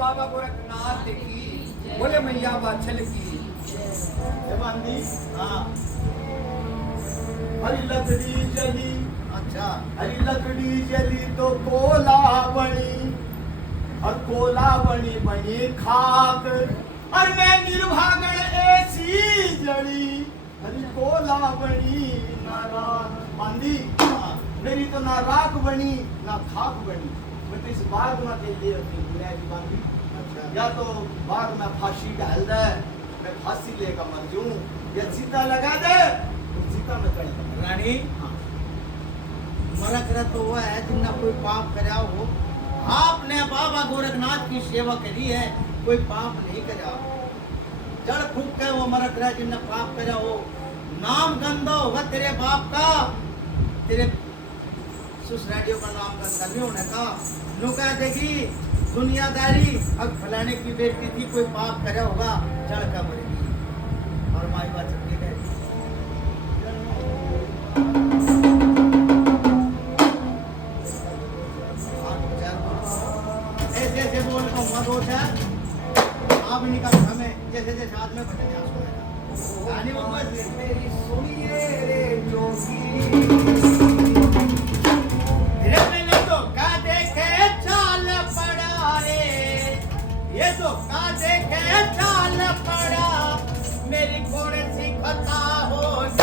बाबा गोरखनाथ की, बोले मैया बाछल की। हाँ। हरी लकड़ी जली, अच्छा हरी लकड़ी जली तो कोला बनी, और कोला बनी बनी खाक, और मैं निर्भागण ऐसी जड़ी, हरी कोला बनी ना राख बांधी। मेरी तो ना राख बनी ना खाक बनी। मैं तो इस बाग में के लिए अपनी दुनिया की बांधी। अच्छा या तो बाग में फांसी डाल दे, मैं फांसी लेकर मर जाऊं, या सीता लगा दे तो सीता में चढ़ जाऊं। रानी हाँ। मरा करा तो वह है जिनने कोई पाप करा हो। आपने बाबा गोरखनाथ की सेवा करी है, कोई पाप नहीं करा। जड़ फूक के वो मरा करा जिनने पाप करा हो। नाम गंदा होगा तेरे बाप का, तेरे ससुरालियों का नाम गंदा नहीं होने का। नु कह देगी दुनियादारी अब फलाने की बेटी थी, कोई पाप करा होगा, जड़ का मरेगी। और माई बात चलती है। जैसे बोल को मत हो जाए आप निकल हमें जैसे जैसे हाथ में बटन यहाँ सुनेगा गाने में मत मेरी सुनिए रे जोगी, रे मैंने तो का देखे चाल पड़ा रे, ये तो का देखे चाल पड़ा, मेरी कौन सी खता होगी।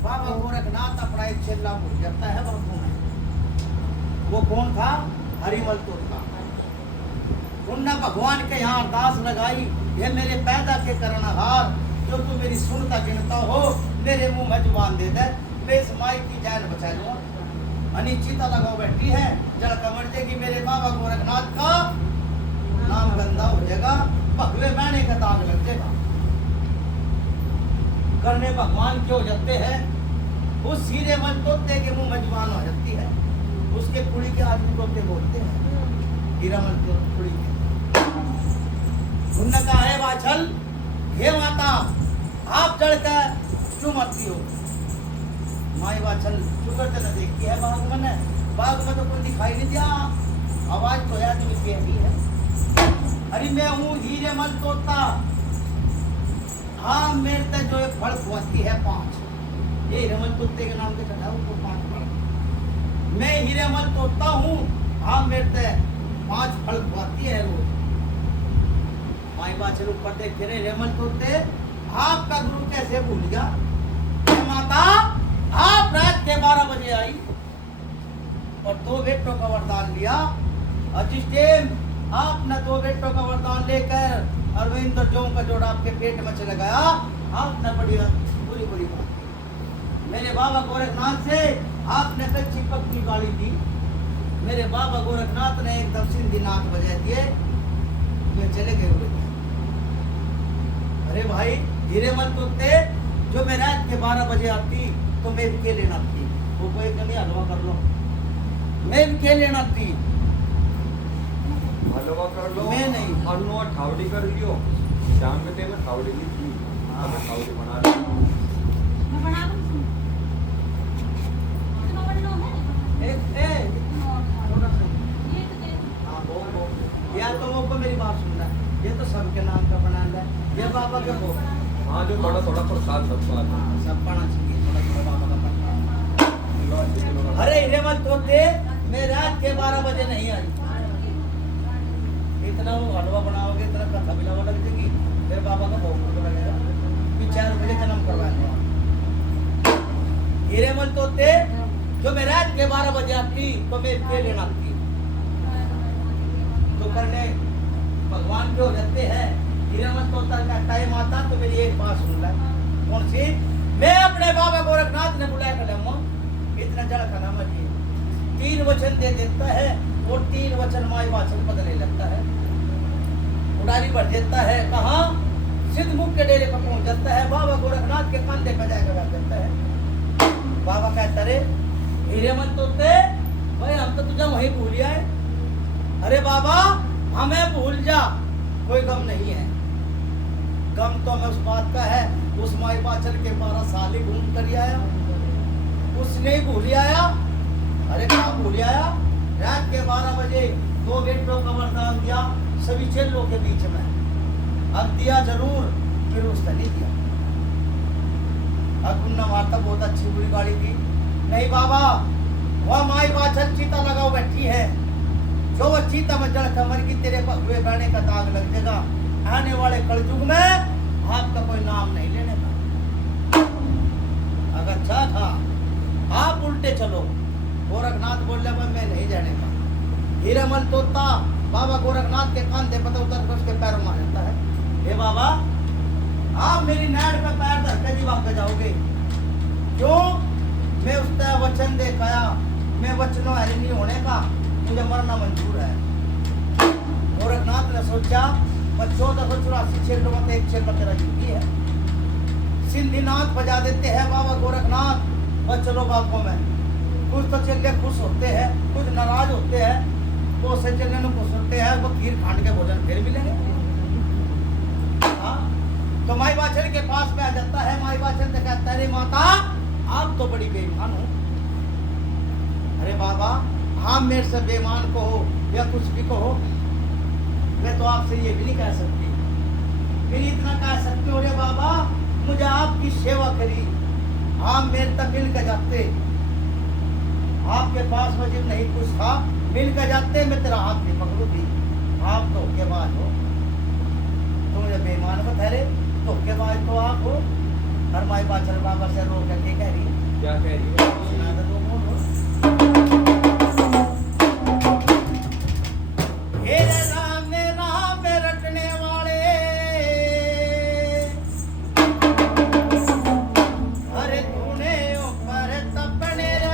बाबा गोरखनाथ अपना एक चेला मुड़ जाता है बाबू में। वो कौन था? हरिमल तोता। उनने भगवान के यहाँ अरदास लगाई, ये मेरे पैदा के करनहार, जो तू मेरी सुनता गिनता हो, मेरे मुंह में जुबान दे दे, मैं इस माई की जान बचा लूँ। अनिश्चिता लगाओ बैठी है, जड़ कमर देगी मेरे बाबा गोरखनाथ का नाम गंदा हो जाएगा, भगवे मैंने का दाग लग जाएगा। करने भगवान क्यों जाते हैं, उस हीरे मन तोते के मुंह में जुबान हो जाती है, उसके कुड़ी के आदमी तोते बोलते हैं, हीरा मन कुड़ी के। उनने कहा है वाछल, हे माता आप चढ़कर क्यों मरती हो? माई वाछल शुक्र से न देखती है बाग में तो कोई दिखाई नहीं दिया, आवाज तो याद नहीं है। अरे मैं हूँ हीरे मन तोता, हाँ मेरे तक जो एक फल खुआती है 5, ये हीरेमल तोते के नाम के चढ़ा उसको 5 फल। मैं हीरेमल तोता हूँ, हाँ मेरे तक 5 फल खुआती है रोज। माई बाछल ऊपर देख रहे हीरेमल तोते, आपका गुरु कैसे भूल गया? माता आप रात के 12 बजे आई और 2 बेटों का वरदान लिया, और जिस टाइम आपने 2 बेटों का वरदान लेकर अरविंद और जो का जोड़ा आपके पेट में चला गया, आपने बढ़िया पूरी बात की। मेरे बाबा गोरखनाथ से आपने कच्ची पक्की गाली दी, मेरे बाबा गोरखनाथ ने एकदम सिंधी नाथ बजा दिए, वे चले गए हुए। अरे भाई हीरेमल तोते, जो मैं रात के 12 बजे आती तो मैं भी के लेना थी, वो कोई कभी हलवा कर लो, मैं भी के लेना थी। हलवा कर लो, मैं नहीं, अन्नो ठावड़ी कर लियो, शाम के टाइम में ठावड़ी की थी, हमें ठावड़ी बना ली। मैं बना दूँ। कितना बड़ा है? थोड़ा सा। ये तो दे। हाँ वो या तो वो मेरी बात सुन रहा है, ये तो सबके नाम का बना है, ये बाबा के वो हाँ जो थोड़ा प्रसाद सबको आता है। सब पाना चाहिए, थोड़ा बाबा का प्रसाद। अरे हीरेमल तोते, मैं रात के 12 बजे नहीं आई, इतना वो हलवा बनाओगे, इतना कथा बिलावा लग जाएगी, फिर बाबा का भोग लगेगा, फिर 4 बजे जन्म करवाएंगे। हीरेमल तोते, जो मैं रात के 12 बजे आती तो मैं के लेना आती, तो करने भगवान के हो जाते हैं। हीरेमल तोता का टाइम आता तो मेरी एक बात सुन ला, कौन सी? मैं अपने बाबा गोरखनाथ ने बुलाया कर इतना जड़ खाना मत, 3 वचन दे देता है, और 3 वचन माई वाचन बदलने लगता है, उड़ारी बढ़ जाता है, कहाँ सिद्ध मुख के डेरे पर पहुंच जाता है, बाबा गोरखनाथ के कंधे पर जाकर बैठ जाता है। बाबा कहता रे हीरेमल तोते, भाई हम तो तुझे वहीं भूल आए। अरे बाबा हमें भूल जा, कोई गम नहीं है, गम तो हमें उस बात का है, उस माई बाचल के 12 साल ही घूम कर आया, उसने ही भूल आया। अरे क्या भूल आया? रात के 12 बजे 2 बेटों का वरदान दिया सभी चेलों के बीच में, अब दिया जरूर, फिर उसने नहीं दिया। अब उन्ना वार्ता बहुत अच्छी बुरी गाड़ी की, नहीं बाबा वह माई बाचल चीता लगाओ बैठी है, जो वो चीता में जड़ कमर की तेरे भगवे गाने का दाग लग जाएगा, आने वाले कलयुग में आपका कोई नाम नहीं लेने का। अगर अच्छा था आप उल्टे चलो, गोरखनाथ बोल रहे मैं नहीं जाने का। हीरेमल तोता बाबा गोरखनाथ के कांधे पर उतर कर उसके पैरों मार जाता है, हे बाबा आप मेरी नाड़ पे पैर धर के जीवा के जाओगे, क्यों? मैं उसका वचन देखाया, मैं वचनों हरी नहीं होने का, मुझे मरना मंजूर है। गोरखनाथ ने सोचा 1484 चेलों में एक चेला तेरा जिंदगी है, सिंधीनाथ बजा देते हैं बाबा गोरखनाथ बच्चों बागों में, कुछ तो चेले खुश होते हैं, कुछ नाराज होते हैं, तो से चेले ने खुश होते हैं, वो खीर खांड के भोजन फिर मिलेंगे। हाँ तो माई बाछड़ के पास में आ जाता है, माई बाछड़ से कहता है माता आप तो बड़ी बेईमान हो। अरे बाबा आप मेरे से बेईमान कहो या कुछ भी कहो, मैं तो आपसे ये भी नहीं कह सकती, फिर इतना कह सकते हो रे बाबा मुझे आपकी सेवा करी, आप मेरे तक मिल कर जाते, आपके पास मुझे नहीं कुछ था, मिल कर जाते मैं तेरा हाथ भी पकड़ू थी, आप धोखेबाज हो, तो मुझे बेईमान को ठहरे, धोखेबाज तो आप हो। हर माई बाछड़ बाबा से रो करके कह रही क्या कह रही है?